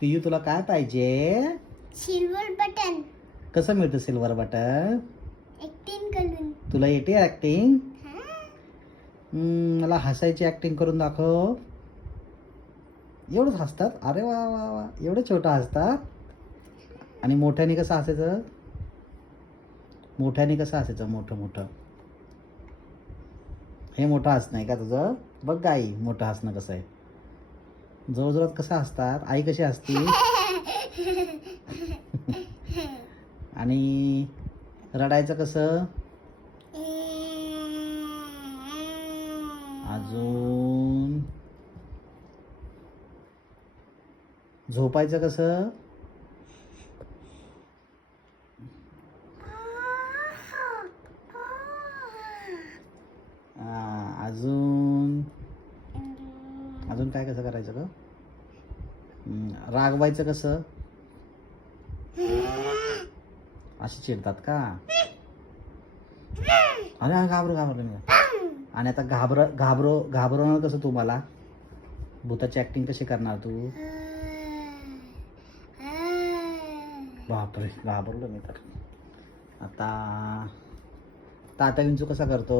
पियू तुला काय पाहिजे? Silver button. कसं मिळतं सिल्वर बटन? ऍक्टिंग करून. तुला येते ऍक्टिंग? हा. मला हसायची ऍक्टिंग करून दाखव. एवढंच हसतात? अरे वा वा वा, एवढं छोटं हसतात. आणि मोठ्याने कसं हसायचं? मोठ्याने कसं हसायचं? मोठं मोठं. हे मोठं हसणं आहे का तुझं? बघ गाई मोठं हसणं कसं आहे. जोरजोरात कसं हसतात? आई कशी हसती? आणि रडायचं कसं? अजून झोपायचं कसं? अजून अजून काय कसं करायचं ग? रागवायचं कसं? अशी चिडतात का? अरे घाबरलं मी. आणि आता घाबरवणार कसं तू मला? भूताची ऍक्टिंग कशी करणार तू? बापरे घाबरलो मी तर. आता तात्या विंचू कसा करतो?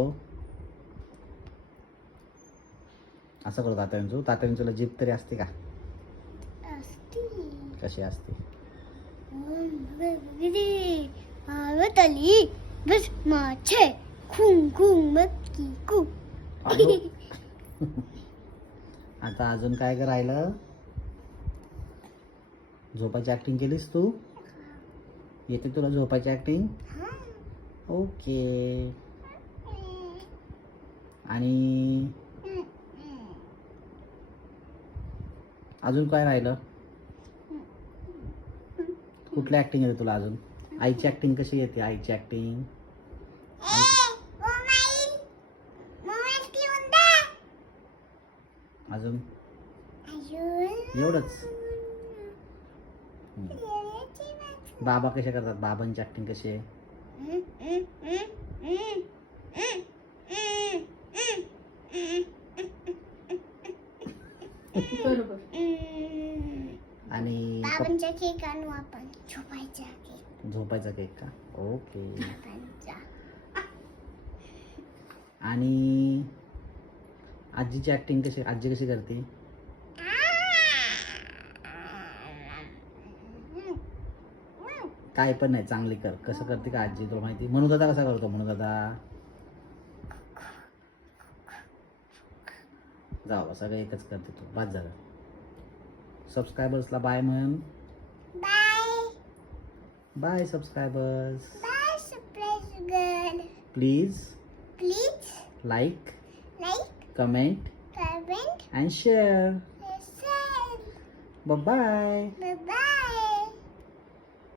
असं करतो तात्या विंचू. तात्या विंचूला जीभ तरी असते का? कशी असते? आवत आली बस माछे खून खून मटकी कू. आता अजून काय राहिलं? झोपायची ऍक्टिंग केलीस तू? येते तुला झोपायची ऍक्टिंग? ओके. आणि अजून काय राहिलं? कुठल्या ऍक्टिंग येते तुला अजून? आईची ऍक्टिंग कशी येते? आईची ऍक्टिंग अजून एवढंच? बाबा कशा करतात? बाबांची ऍक्टिंग कशी आहे? बरोबर. आणि बाबांचा केक आणू आपण. झोपायचा केक. झोपायचा केक का? ओके. बाबांचा. आणि आजीची ऍक्टिंग कशी? आजी कशी करते? काय पण नाही, चांगली कर. कसं करते का आजी तुला माहिती? म्हणू दादा कसा करतो? म्हणू दादा जाऊ सगळं एकच करते तू. बाद झालं. सबस्क्रायबर्सला बाय म्हण. Bye bye subscribers. Bye subscribe. Please please like, comment and share. Share. Bye bye. Bye.